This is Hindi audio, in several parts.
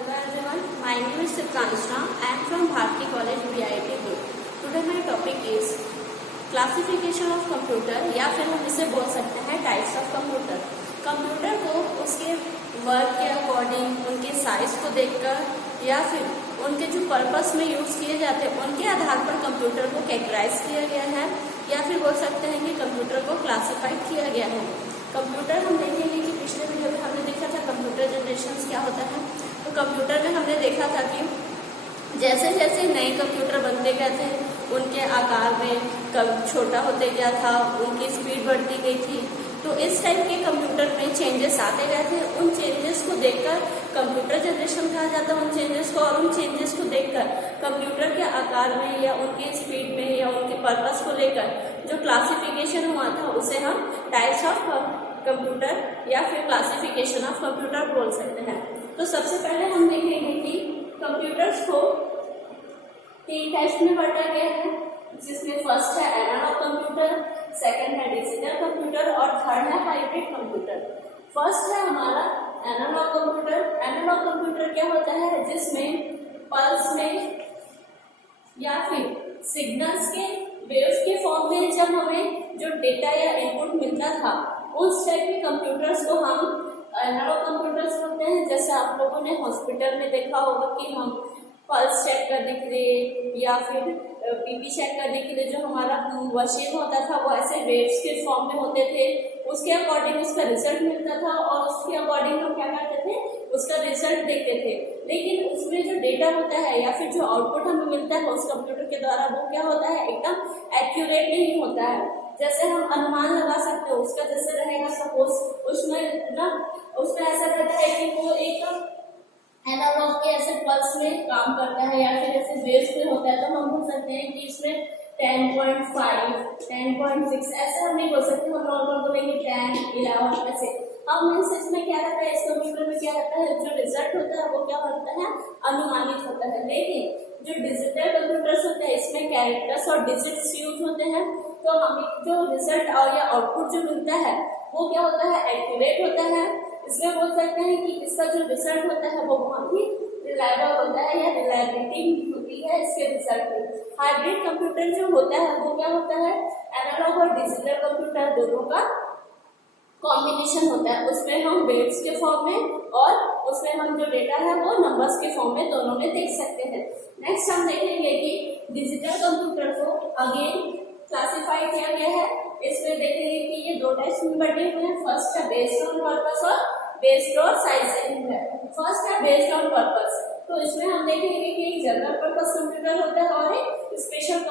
Hello everyone, my name is Sitranjana. I am from Bharati College, VIT Group. Today my topic is classification of computer या फिर हम इसे बोल सकते हैं टाइप्स ऑफ कंप्यूटर। कंप्यूटर को उसके वर्क के अकॉर्डिंग, उनके साइज को देखकर या फिर उनके जो पर्पस में यूज किए जाते हैं उनके आधार पर कंप्यूटर को कैटेगराइज किया गया है या फिर बोल सकते हैं कि कंप्यूटर को क्लासिफाइड किया गया है। कंप्यूटर हम देखेंगे कि पिछले वीडियो में हमने देखा था कंप्यूटर जनरेशन क्या होता है। तो कंप्यूटर में हमने देखा था कि जैसे जैसे नए कंप्यूटर बनते गए थे उनके आकार में छोटा होते गया था, उनकी स्पीड बढ़ती गई थी। तो इस टाइप के कंप्यूटर में चेंजेस आते गए थे। उन चेंजेस को देखकर कंप्यूटर जनरेशन कहा जाता है उन चेंजेस को, और उन चेंजेस को देखकर कंप्यूटर के आकार में या उनकी स्पीड में या उनके पर्पस को लेकर जो क्लासिफिकेशन हुआ था उसे हम टाइप्स ऑफ कंप्यूटर या फिर क्लासिफिकेशन ऑफ कंप्यूटर बोल सकते हैं। तो सबसे पहले हम देखेंगे कि कंप्यूटर्स को 3 टाइप्स में बांटा गया है, जिसमें फर्स्ट है एनालॉग कंप्यूटर, सेकंड है डिजिटल कंप्यूटर और थर्ड है हाइब्रिड कंप्यूटर। फर्स्ट है हमारा एनालॉग कंप्यूटर। एनालॉग कंप्यूटर क्या होता है, जिसमें पल्स में या फिर सिग्नल्स के वेव्स के फॉर्म में जब हमें जो डेटा या इनपुट मिलता था उस टाइप के कंप्यूटर्स को हम एनालॉग कंप्यूटर्स बोलते हैं। जैसे आप लोगों ने हॉस्पिटल में देखा होगा कि हम पल्स चेक करने के लिए या फिर बीपी चेक करने के लिए जो हमारा मशीन होता था वो ऐसे वेव्स के फॉर्म में होते थे, उसके अकॉर्डिंग उसका रिजल्ट मिलता था और उसके अकॉर्डिंग हम क्या करते थे, उसका रिजल्ट देखते थे। लेकिन उसमें जो डेटा होता है या फिर जो आउटपुट हमें मिलता है उस कंप्यूटर के द्वारा वो क्या होता है, एकदम एक्यूरेट नहीं होता है। जैसे हम अनुमान लगा सकते हैं उसका जैसे रहेगा, सपोज उसमें ऐसा रहता है कि वो एक एनालॉग के ऐसे पल्स में काम करता है या फिर ऐसे वेव्स में होता है, तो हम बोल सकते हैं कि इसमें 10.5, 10.6 ऐसे हम नहीं बोल सकते, हम नॉर्मल बोलेंगे 10, 11 ऐसे। हम इसमें क्या रहता है, इस कंप्यूटर में क्या रहता है, जो रिजल्ट होता है वो क्या होता है, अनुमानित होता है। लेकिन जो डिजिटल कंप्यूटर्स होते हैं इसमें कैरेक्टर्स और डिजिट्स यूज होते हैं, तो हमें जो रिजल्ट और या आउटपुट जो मिलता है वो क्या होता है, एक्यूरेट होता है। इसमें बोल सकते हैं कि इसका जो रिजल्ट होता है वो बहुत ही रिलायबल होता है या रिलायबिलिटी होती है इसके रिजल्ट में। हाइब्रिड कंप्यूटर जो होता है वो क्या होता है, एनालॉग और डिजिटल कंप्यूटर दोनों का कॉम्बिनेशन होता है। उसमें हम वेव्स के फॉर्म में और उसमें हम जो डेटा है वो नंबर्स के फॉर्म में दोनों में देख सकते हैं। नेक्स्ट हम देखेंगे कि डिजिटल कंप्यूटर को अगेन क्लासिफाई किया गया है। इसमें देखेंगे कि ये 2 टाइप्स में बटे हुए हैं। फर्स्ट है बेस्ड ऑन पर्पस और बेस्ड ऑन साइजिंग है। फर्स्ट है बेस्ड ऑन पर्पस, तो इसमें हम देखेंगे कि एक जनरल पर्पस कंप्यूटर होता है और एक स्पेशल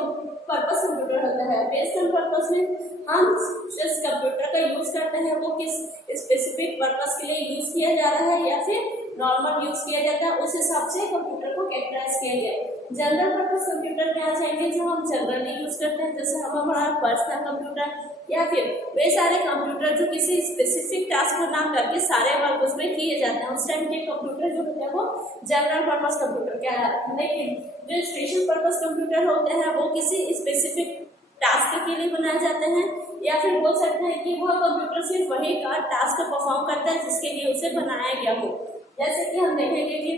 पर्पस कंप्यूटर होता है। बेस्ड ऑन पर्पस में हम जिस कंप्यूटर का यूज करते हैं वो किस स्पेसिफिक पर्पस के लिए यूज किया जा रहा है या फिर नॉर्मल यूज किया जाता है, उस हिसाब से कंप्यूटर को कैटेगराइज किया जाए। जनरल पर्पस कंप्यूटर में आ जाएंगे जो हम जनरली यूज करते हैं, जैसे हम हमारा पर्सनल कंप्यूटर या फिर वे सारे कंप्यूटर जो किसी स्पेसिफिक टास्क को ना करके सारे वर्क उसमें किए जाते हैं, उस टाइम के कंप्यूटर जो होते हैं वो जनरल पर्पस कंप्यूटर कहलाते हैं। लेकिन जो स्पेशल पर्पस कंप्यूटर होते हैं वो किसी स्पेसिफिक टास्क के लिए बनाए जाते हैं या फिर बोल सकते हैं कि वह कंप्यूटर सिर्फ वही का टास्क परफॉर्म करता है जिसके लिए उसे बनाया गया हो। जैसे कि हम देखेंगे कि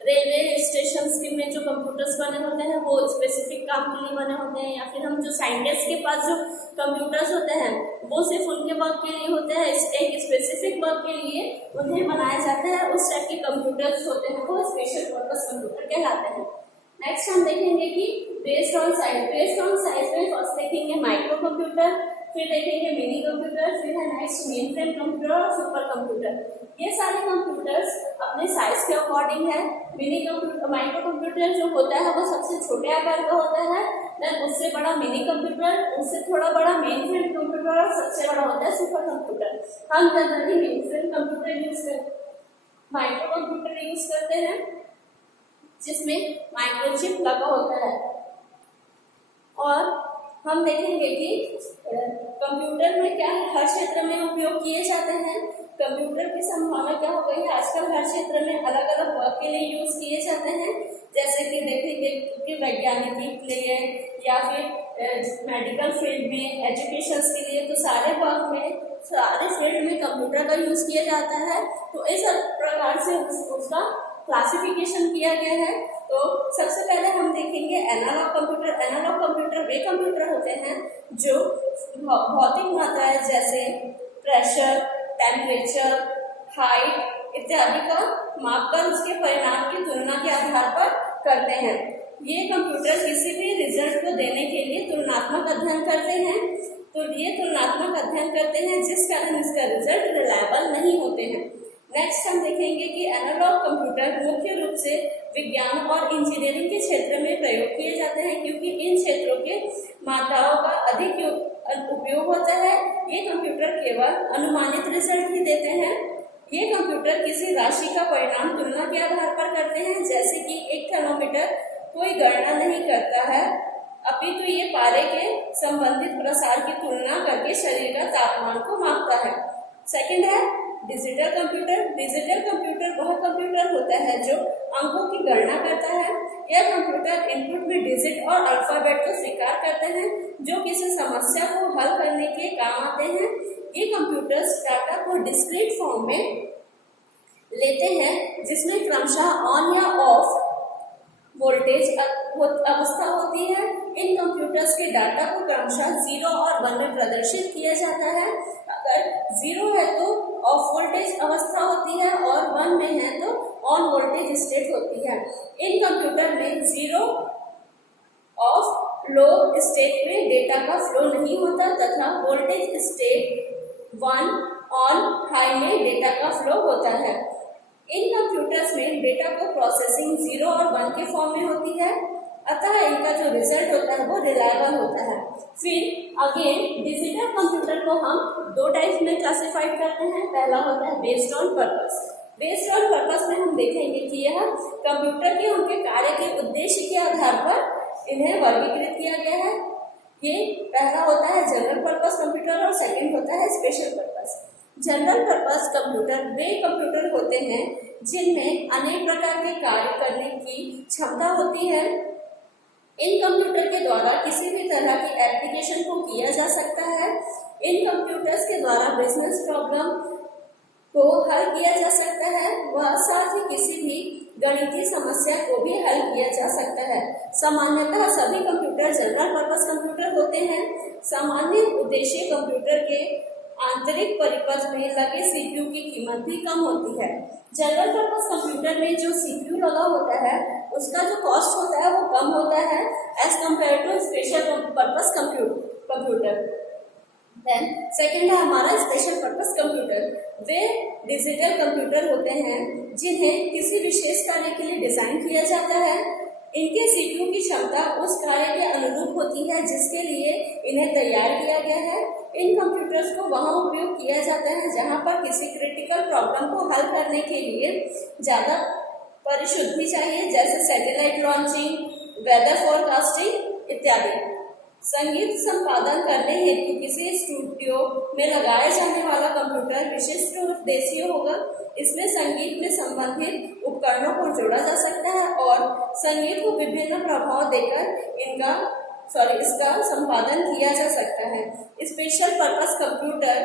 रेलवे स्टेशन में जो कंप्यूटर्स बने होते हैं वो स्पेसिफिक काम के लिए बने होते हैं, या फिर हम जो साइंटिस्ट के पास जो कंप्यूटर्स होते हैं वो सिर्फ उनके वर्क के लिए होते हैं, एक स्पेसिफिक वर्क के लिए उन्हें बनाया जाता है। उस टाइप के कंप्यूटर्स होते हैं वो स्पेशल पर्पस कंप्यूटर कहलाते हैं। नेक्स्ट हम देखेंगे कि based on size. Based on size में फर्स्ट देखेंगे माइक्रो कंप्यूटर, फिर देखेंगे मिनी कंप्यूटर, फिर है नेक्स्ट मेन फ्रेम कंप्यूटर और सुपर कंप्यूटर। ये सारे कंप्यूटर्स अपने साइज के अकॉर्डिंग है। माइक्रो कंप्यूटर जो होता है वो सबसे छोटे आकार का होता है, देन उससे बड़ा मिनी कंप्यूटर, उससे थोड़ा बड़ा मेन फ्रेम कंप्यूटर और सबसे बड़ा होता है सुपर कंप्यूटर। हम generally main frame computer use करते, माइक्रो कंप्यूटर यूज करते हैं जिसमें माइक्रोचिप लगा होता है। और हम देखेंगे कि कंप्यूटर में क्या हर क्षेत्र में उपयोग किए जाते हैं। कंप्यूटर की संभावना क्या हो गई है, आजकल हर क्षेत्र में अलग अलग वर्क के लिए यूज किए जाते हैं। जैसे कि देखेंगे कि वैज्ञानिकी के लिए या फिर मेडिकल फील्ड में, एजुकेशन के लिए, तो सारे वर्क में सारे फील्ड में कंप्यूटर का यूज किया जाता है। तो इस प्रकार से उसका क्लासिफिकेशन किया गया है। तो सबसे पहले हम देखेंगे एनालॉग कंप्यूटर। एनालॉग कंप्यूटर वे कंप्यूटर होते हैं जो भौतिक मात्राएं जैसे प्रेशर, टेम्परेचर, हाइट इत्यादि का मापकर उसके परिणाम की तुलना के आधार पर करते हैं। ये कंप्यूटर किसी भी रिजल्ट को देने के लिए तुलनात्मक अध्ययन करते हैं। तो ये तुलनात्मक अध्ययन करते हैं जिस कारण इसका रिजल्ट रिलायबल नहीं होते हैं। नेक्स्ट हम देखेंगे कि एनालॉग कंप्यूटर मुख्य रूप से विज्ञान और इंजीनियरिंग के क्षेत्र में प्रयोग किए जाते हैं क्योंकि इन क्षेत्रों के मात्राओं का अधिक उपयोग होता है। ये कंप्यूटर केवल अनुमानित रिजल्ट ही देते हैं। ये कंप्यूटर किसी राशि का परिणाम तुलना के आधार पर करते हैं, जैसे कि एक थर्मोमीटर कोई गणना नहीं करता है, अपितु ये पारे के संबंधित प्रसार की तुलना करके शरीर का तापमान को मापता है। सेकंड है डिजिटल कंप्यूटर। डिजिटल कंप्यूटर वह कंप्यूटर होता है जो अंकों की गणना करता है। यह कंप्यूटर इनपुट में डिजिट और अल्फाबेट को स्वीकार करते हैं जो किसी समस्या को हल करने के काम आते हैं। ये कंप्यूटर्स डाटा को डिस्क्रीट फॉर्म में लेते हैं जिसमें क्रमशः ऑन या ऑफ वोल्टेज अवस्था होती है। इन कंप्यूटर्स के डाटा को क्रमशः 0 और 1 में प्रदर्शित किया जाता है। अगर 0 है तो ऑफ वोल्टेज अवस्था होती है और 1 में है तो ऑन वोल्टेज स्टेट होती है। इन कंप्यूटर में 0 ऑफ लो स्टेट में डेटा का फ्लो नहीं होता तथा वोल्टेज स्टेट 1 ऑन हाई में डेटा का फ्लो होता है। इन कंप्यूटर्स में डेटा को प्रोसेसिंग 0 और 1 के फॉर्म में होती है, अतः इनका जो रिजल्ट होता है वो रिलायबल होता है। फिर अगेन डिजिटल कंप्यूटर को हम 2 टाइप में क्लासिफाइड करते हैं। पहला होता है based on purpose. Based on purpose में हम देखेंगे कि यह कंप्यूटर के उनके कार्य के उद्देश्य के आधार पर इन्हें वर्गीकृत किया गया है। ये पहला होता है जनरल पर्पस कंप्यूटर और सेकंड होता है special purpose. General purpose computer वे कंप्यूटर होते हैं जिनमें अनेक प्रकार के कार्य करने की क्षमता होती है। इन कंप्यूटर के द्वारा किसी भी तरह की एप्लीकेशन को किया जा सकता है। इन कंप्यूटर्स के द्वारा बिजनेस प्रॉब्लम को हल किया जा सकता है व साथ ही किसी भी गणितीय समस्या को भी हल किया जा सकता है। सामान्यतः सभी कंप्यूटर जनरल पर्पस कंप्यूटर होते हैं। सामान्य उद्देश्य कंप्यूटर के आंतरिक परिपथ में लगे सीपीयू की कीमत भी कम होती है। जनरल पर्पस कंप्यूटर में जो सीपीयू लगा होता है उसका जो कॉस्ट होता है वो कम होता है as compare to special purpose computer. Then second है हमारा स्पेशल पर्पस कंप्यूटर। वे डिजिटल कंप्यूटर होते हैं जिन्हें किसी विशेष कार्य के लिए डिजाइन किया जाता है। इनके सीपीयू की क्षमता उस कार्य के अनुरूप होती है जिसके लिए इन्हें तैयार किया गया है। इन कंप्यूटर्स को वहां उपयोग किया जाता है जहां पर किसी क्रिटिकल प्रॉब्लम को हल करने के लिए ज़्यादा परिशुद्धि चाहिए, जैसे सैटेलाइट लॉन्चिंग, वेदर फोरकास्टिंग इत्यादि। संगीत संपादन करने हेतु किसी स्टूडियो में लगाया जाने वाला कंप्यूटर विशिष्ट उद्देश्य होगा। इसमें संगीत में संबंधित उपकरणों को जोड़ा जा सकता है और संगीत को विभिन्न प्रभाव देकर इसका संपादन किया जा सकता है। स्पेशल पर्पस कंप्यूटर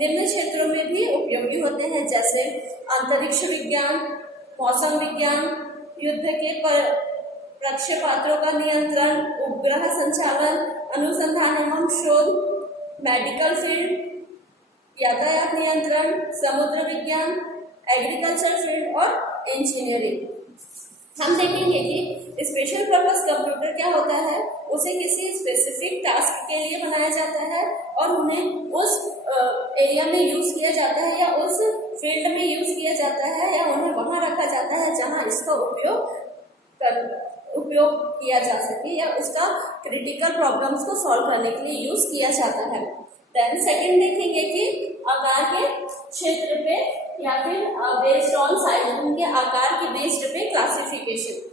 निम्न क्षेत्रों में भी उपयोगी होते हैं, जैसे अंतरिक्ष विज्ञान, मौसम विज्ञान, युद्ध के प्रक्षेपात्रों का नियंत्रण, उपग्रह संचालन, अनुसंधान एवं शोध, मेडिकल फील्ड, यातायात नियंत्रण, समुद्र विज्ञान, एग्रीकल्चर फील्ड और इंजीनियरिंग। हम देखेंगे कि स्पेशल पर्पस कंप्यूटर क्या होता है। उसे किसी स्पेसिफिक टास्क के लिए बनाया जाता है और उन्हें उस एरिया में यूज किया जाता है या उस फील्ड में यूज किया जाता है या उन्हें वहां रखा जाता है जहां इसका उपयोग किया जा सके या उसका क्रिटिकल प्रॉब्लम्स को सॉल्व करने के लिए यूज किया जाता है। देन सेकंड देखेंगे कि आकार के क्षेत्र पे या फिर बेस्ड ऑन साइज, उनके आकार के बेस्ड पे क्लासिफिकेशन।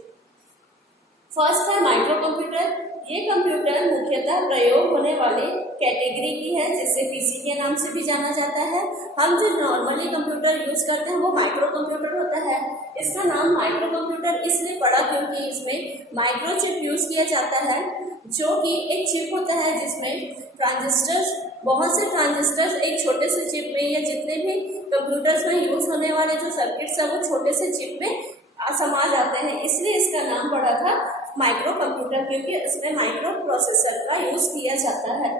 फर्स्ट है माइक्रो कंप्यूटर। ये कंप्यूटर मुख्यतः प्रयोग होने वाले कैटेगरी की है जिसे पीसी के नाम से भी जाना जाता है। हम जो नॉर्मली कंप्यूटर यूज करते हैं वो माइक्रो कंप्यूटर होता है। इसका नाम माइक्रो कंप्यूटर इसलिए पड़ा क्योंकि इसमें माइक्रो चिप यूज किया जाता है, जो कि एक चिप होता है जिसमें ट्रांजिस्टर्स बहुत से ट्रांजिस्टर्स एक छोटे से चिप में या जितने भी कंप्यूटर्स में यूज होने वाले जो सर्किट्स है वो छोटे से चिप में समा जाते हैं, इसलिए इसका नाम पड़ा था माइक्रो कंप्यूटर, क्योंकि इसमें माइक्रो प्रोसेसर का यूज किया जाता है।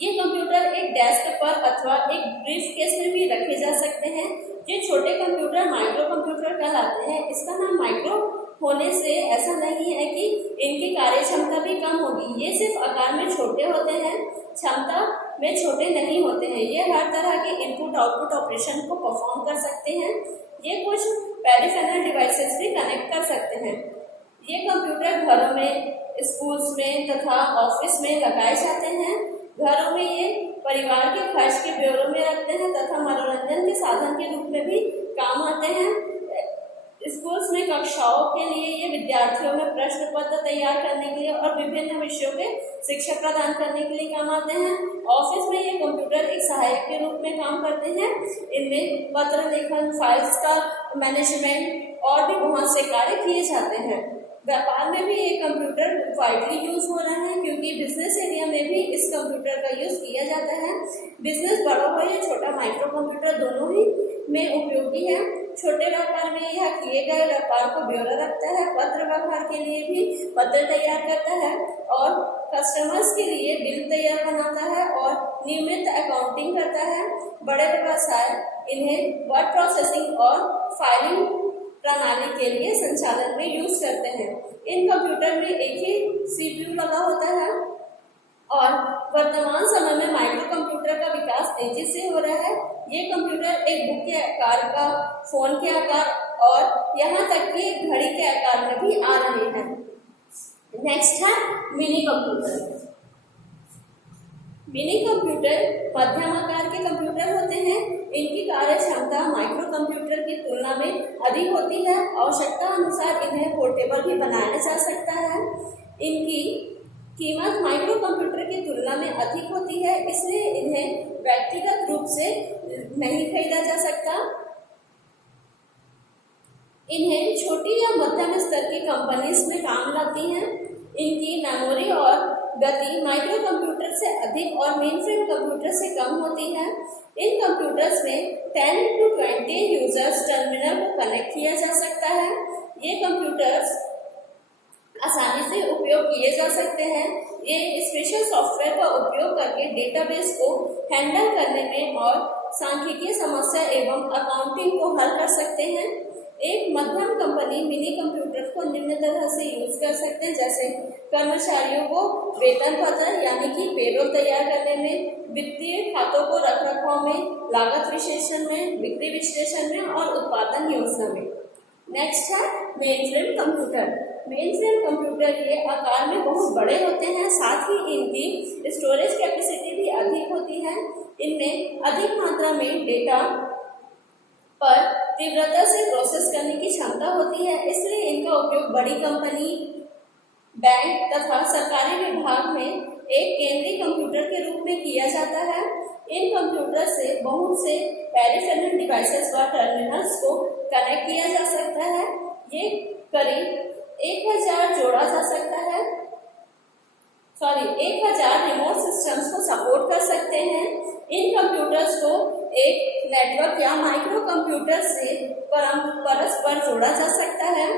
ये कंप्यूटर एक डेस्क पर अथवा एक ब्रीफ केस में भी रखे जा सकते हैं। ये छोटे कंप्यूटर माइक्रो कंप्यूटर कहलाते हैं। इसका नाम माइक्रो होने से ऐसा नहीं है कि इनकी कार्य क्षमता भी कम होगी, ये सिर्फ आकार में छोटे होते हैं, क्षमता में छोटे नहीं होते हैं। ये हर तरह के इनपुट आउटपुट ऑपरेशन को परफॉर्म कर सकते हैं। ये कुछ पेरिफेरल डिवाइसेस भी कनेक्ट कर सकते हैं। ये कंप्यूटर घरों में, स्कूल्स में तथा ऑफिस में लगाए जाते हैं। घरों में ये परिवार के खर्च के ब्यूरो में रखते हैं तथा मनोरंजन के साधन के रूप में भी काम आते हैं। स्कूल्स में कक्षाओं के लिए ये विद्यार्थियों में प्रश्न पत्र तैयार करने के लिए और विभिन्न विषयों के शिक्षा प्रदान करने के लिए काम आते हैं। ऑफिस में ये कंप्यूटर एक सहायक के रूप में काम करते हैं। इनमें पत्र लेखन, फाइल्स का मैनेजमेंट और भी बहुत से कार्य किए जाते हैं। व्यापार में भी ये कंप्यूटर वाइडली यूज हो रहा है, क्योंकि बिजनेस एरिया में भी इस कंप्यूटर का यूज किया जाता है। बिजनेस बड़ा हो या छोटा, माइक्रो कंप्यूटर दोनों ही में उपयोगी है। छोटे व्यापार में यह किए गए व्यापार को ब्यौरा रखता है, पत्र व्यवहार के लिए भी पत्र तैयार करता है और कस्टमर्स के लिए बिल तैयार बनाता है और नियमित अकाउंटिंग करता है। बड़े व्यवसाय इन्हें वर्ड प्रोसेसिंग और फाइलिंग प्रणाली के लिए संचालन में यूज करते हैं। इन कंप्यूटर में एक ही सीपीयू लगा होता है और वर्तमान समय में माइक्रो कंप्यूटर का विकास तेजी से हो रहा है। ये कंप्यूटर एक बुक के आकार का, फोन के आकार और यहाँ तक कि घड़ी के आकार में भी आ रहे हैं। नेक्स्ट है मिनी कंप्यूटर। मिनी कंप्यूटर मध्यम आकार के कंप्यूटर होते हैं। इनकी कार्य क्षमता माइक्रो कंप्यूटर की तुलना में अधिक होती है। आवश्यकता अनुसार इन्हें पोर्टेबल भी बनाया जा सकता है। इनकी कीमत माइक्रो कंप्यूटर की तुलना में अधिक होती है, इसलिए इन्हें व्यक्तिगत रूप से नहीं खरीदा जा सकता। इन्हें छोटी या मध्यम स्तर की कंपनीज में काम लाती हैं। इनकी मेमोरी और गति माइक्रो कंप्यूटर से अधिक और मेनफ्रेम कंप्यूटर से कम होती है। इन कंप्यूटर्स में 10-20 यूजर्स टर्मिनल को कनेक्ट किया जा सकता है। ये कंप्यूटर्स आसानी से उपयोग किए जा सकते हैं। ये स्पेशल सॉफ्टवेयर का उपयोग करके डेटाबेस को हैंडल करने में और सांख्यिकीय समस्या एवं अकाउंटिंग को हल कर सकते हैं। एक मध्यम कंपनी मिनी कंप्यूटर को निम्न तरह से यूज कर सकते हैं, जैसे कर्मचारियों को वेतन पत्र यानी कि पेरोल तैयार करने में, वित्तीय खातों को रखरखाव में, लागत विश्लेषण में, बिक्री विश्लेषण में और उत्पादन योजना में। नेक्स्ट है मेनफ्रेम कंप्यूटर। मेनफ्रेम कंप्यूटर ये आकार में बहुत बड़े होते हैं, साथ ही इनकी स्टोरेज कैपेसिटी भी अधिक होती है। इनमें अधिक मात्रा में डेटा पर तीव्रता से प्रोसेस करने की क्षमता होती है, इसलिए इनका उपयोग बड़ी कंपनी, बैंक तथा सरकारी विभाग में एक केंद्रीय कंप्यूटर के रूप में किया जाता है। इन कंप्यूटर से बहुत से पेरिफेरल डिवाइसेस व टर्मिनल्स को कनेक्ट किया जा सकता है। ये करीब 1000 जोड़ा जा सकता है 1000 रिमोट सिस्टम्स को सपोर्ट कर सकते हैं। इन कंप्यूटर्स को एक नेटवर्क या माइक्रो कंप्यूटर से परस्पर जोड़ा जा सकता है।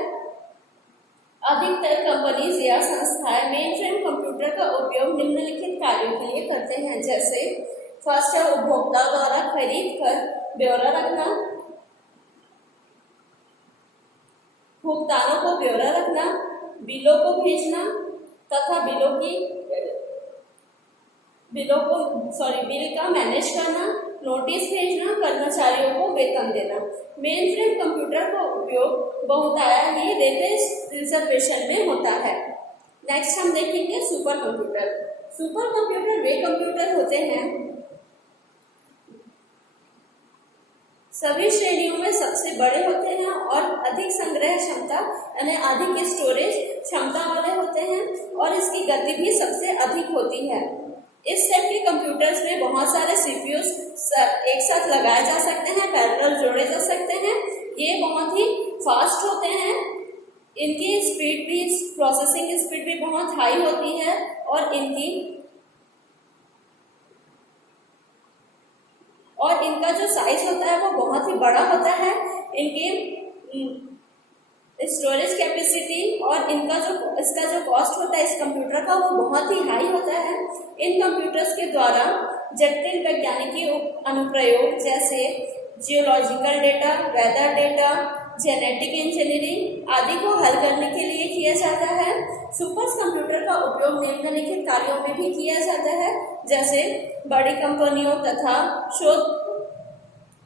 अधिकतर कंपनीज या संस्थाएं मेनफ्रेम कंप्यूटर का उपयोग निम्नलिखित कार्यों के लिए करते हैं, जैसे फर्स्ट है उपभोक्ता द्वारा खरीद कर ब्यौरा रखना, भुगतानों को ब्यौरा रखना, बिलों को भेजना तथा बिल का मैनेज करना, नोटिस भेजना, कर्मचारियों को वेतन देना। मेनफ्रेम कंप्यूटर का उपयोग बहुतायत ही रेलवे रिजर्वेशन में होता है। नेक्स्ट हम देखेंगे सुपर कंप्यूटर। सुपर कंप्यूटर वे कंप्यूटर होते हैं सभी श्रेणियों में सबसे बड़े होते हैं और अधिक संग्रह क्षमता यानी अधिक स्टोरेज क्षमता वाले होते हैं और इसकी गति भी सबसे अधिक होती है। इस टाइप के कंप्यूटर्स में बहुत सारे सीपीयूज एक साथ लगाए जा सकते हैं, पैरेलल जोड़े जा सकते हैं। ये बहुत ही फास्ट होते हैं, इनकी स्पीड भी, प्रोसेसिंग स्पीड भी बहुत हाई होती है और इनकी बड़ा होता है, इनके स्टोरेज कैपेसिटी और इसका जो कॉस्ट होता है इस कंप्यूटर का वो बहुत ही हाई होता है। इन कंप्यूटर्स के द्वारा जटिल वैज्ञानिकी अनुप्रयोग जैसे geological data, weather data, genetic engineering आदि को हल करने के लिए किया जाता है। सुपर कंप्यूटर का उपयोग निम्नलिखित कार्यों में भी किया जाता है, जैसे बड़ी कंपनियों तथा शोध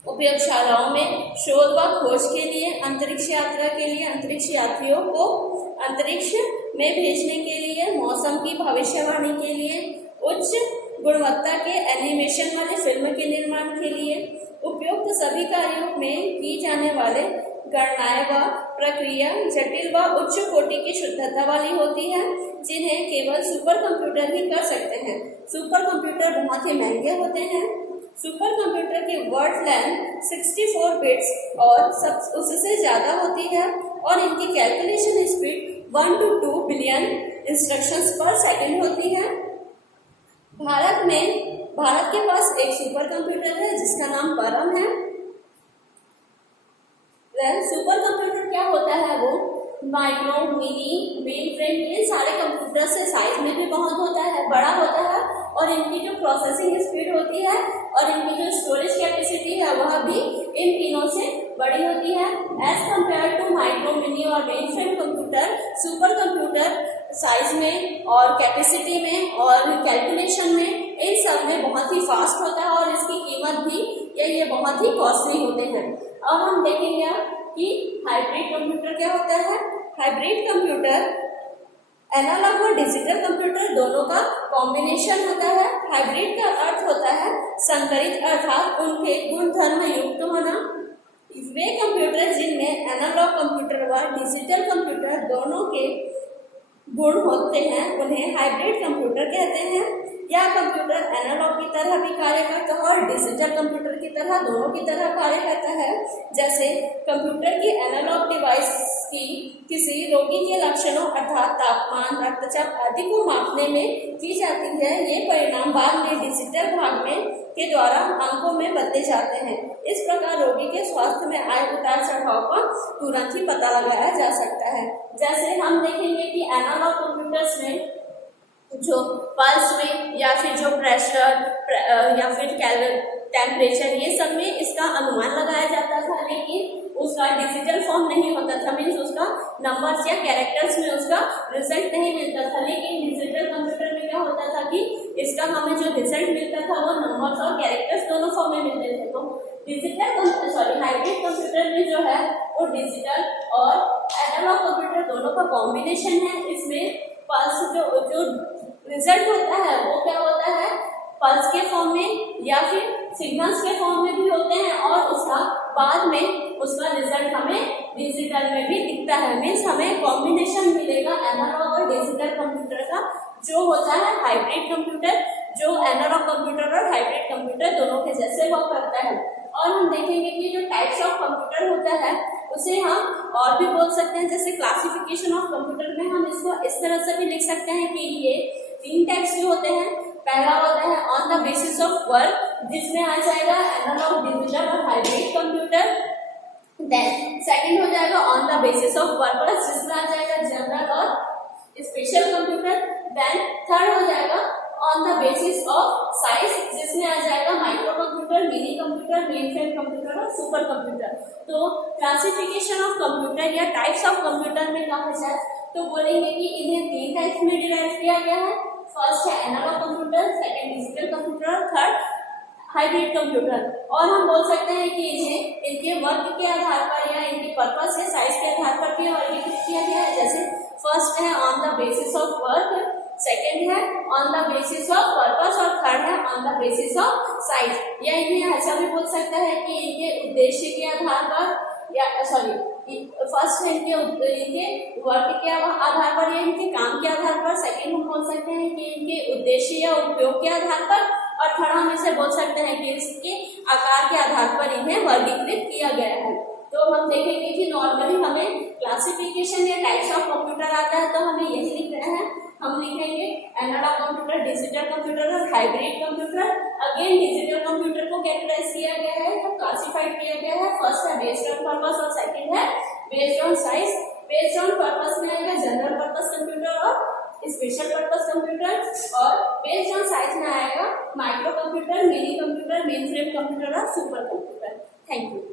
उपयोगशालाओं में शोध व खोज के लिए, अंतरिक्ष यात्रा के लिए, अंतरिक्ष यात्रियों को अंतरिक्ष में भेजने के लिए, मौसम की भविष्यवाणी के लिए, उच्च गुणवत्ता के एनिमेशन वाले फिल्म के निर्माण के लिए। उपयुक्त सभी कार्यों में की जाने वाले गणनाएं व प्रक्रिया जटिल व उच्च कोटि की शुद्धता वाली होती है, जिन्हें केवल सुपर कंप्यूटर ही कर सकते हैं। सुपर कंप्यूटर बहुत ही महंगे होते हैं। सुपर कंप्यूटर की वर्ड लेंथ 64 बिट्स और उससे ज़्यादा होती है और इनकी calculation speed 1 to 2 billion instructions पर सेकंड होती है। भारत के पास एक सुपर कंप्यूटर है जिसका नाम परम है। सुपर कंप्यूटर क्या होता है, वो माइक्रो, मिनी, मेन फ्रेम, ये सारे कंप्यूटर से साइज में भी बहुत होता है, बड़ा होता है और इनकी जो प्रोसेसिंग स्पीड होती है और इनकी जो स्टोरेज कैपेसिटी है वह भी इन तीनों से बड़ी होती है। As compare to micro, mini और mainframe computer, supercomputer size में और कैपेसिटी में और कैलकुलेशन में इन सब में बहुत ही फास्ट होता है और इसकी कीमत भी ये बहुत ही कॉस्टली होते हैं। अब हम देखेंगे कि हाइब्रिड कंप्यूटर क्या होता है। हाइब्रिड कंप्यूटर एनालॉग और डिजिटल कंप्यूटर दोनों का कॉम्बिनेशन होता है। हाइब्रिड का अर्थ होता है संकरित, अर्थात उनके गुणधर्म युक्त होना। वे कंप्यूटर जिनमें एनालॉग कंप्यूटर व डिजिटल कंप्यूटर दोनों के गुण होते हैं उन्हें हाइब्रिड कंप्यूटर कहते हैं। यह कंप्यूटर एनालॉग की तरह भी कार्य करता है और डिजिटल कंप्यूटर की तरह दोनों की तरह कार्य करता है। जैसे कंप्यूटर की एनालॉग डिवाइस की किसी रोगी के लक्षणों अर्थात तापमान, रक्तचाप आदि को मापने में की जाती है, ये परिणाम बाद में डिजिटल भाग में के द्वारा अंकों में बदले जाते हैं। इस प्रकार रोगी के स्वास्थ्य में आए उतार चढ़ाव का तुरंत ही पता लगाया जा सकता है। जैसे हम देखेंगे कि एनालॉग कंप्यूटर्स में जो पल्स में या फिर जो प्रेशर या फिर टेम्परेचर, ये सब में इसका अनुमान लगाया जाता था, लेकिन उसका डिजिटल फॉर्म नहीं होता था, मीन्स उसका नंबर्स या कैरेक्टर्स में उसका रिजल्ट नहीं मिलता था। लेकिन डिजिटल कंप्यूटर में क्या होता था कि इसका हमें जो रिजल्ट मिलता था वो नंबर्स और कैरेक्टर्स दोनों फॉर्म में मिलते थे। तो हाइब्रिड कंप्यूटर में जो है वो डिजिटल और एनालॉग कंप्यूटर दोनों का कॉम्बिनेशन है। इसमें पल्स जो रिजल्ट होता है वो क्या होता है, पल्स के फॉर्म में या फिर सिग्नल्स के फॉर्म में भी होते हैं और उसका बाद में उसका रिजल्ट हमें डिजिटल में भी दिखता है। मीन्स हमें कॉम्बिनेशन मिलेगा एनालॉग और डिजिटल कंप्यूटर का, जो होता है हाइब्रिड कंप्यूटर, जो एनालॉग कंप्यूटर और हाइब्रिड कंप्यूटर दोनों के जैसे वर्क करता है। और हम देखेंगे कि जो टाइप्स ऑफ कंप्यूटर होता है उसे हम और भी बोल सकते हैं। जैसे क्लासिफिकेशन ऑफ कंप्यूटर में हम इसको इस तरह से भी लिख सकते हैं कि ये 3 टाइप्स के होते हैं। पहला होता है on the basis of work, जिसमें आ जाएगा एनालॉग, डिजिटल और हाइब्रिड कंप्यूटर। देन सेकंड हो जाएगा on the basis of purpose, जिसमें आ जाएगा जनरल और स्पेशल कंप्यूटर। देन थर्ड हो जाएगा on the basis of size, जिसमें आ जाएगा micro computer, mini computer, main frame computer और सुपर कंप्यूटर। तो क्लासिफिकेशन ऑफ कंप्यूटर या टाइप्स ऑफ कंप्यूटर में कहा जाए तो बोलेंगे कि इन्हें 3 टाइप्स में डिवाइड किया गया है। फर्स्ट है analog computer, second digital computer, third hybrid computer. और हम बोल सकते हैं कि इन्हें इनके वर्क के आधार पर या इनके पर्पस या साइज के आधार पर भी वर्गीकृत किया गया है। जैसे फर्स्ट है on the basis of work, second है on the basis of purpose और थर्ड है on the basis of size. या इन्हें ऐसा भी बोल सकता है कि इनके उद्देश्य के आधार पर या फर्स्ट है इनके वर्क के आधार पर या इनके काम के आधार पर, सेकेंड हम बोल सकते हैं कि इनके उद्देश्य या उपयोग के आधार पर, और थर्ड हम इसे बोल सकते हैं कि इसके आकार के आधार पर इन्हें वर्गीकृत किया गया है। तो हम देखेंगे कि नॉर्मली हमें क्लासिफिकेशन या टाइप्स ऑफ कंप्यूटर आता है तो हमें यही लिख रहे हैं। हम लिखेंगे एनालॉग कंप्यूटर, डिजिटल कंप्यूटर और hybrid computer. Again digital computer को कैटेगराइज किया गया है, क्लासिफाइड किया गया है। फर्स्ट है बेस्ड ऑन पर्पस और सेकंड है based on size. Based on purpose में आएगा जनरल पर्पस कंप्यूटर और स्पेशल पर्पस कंप्यूटर, और बेस्ड ऑन साइज में आएगा micro computer, mini computer, main frame computer और सुपर कंप्यूटर। Thank you.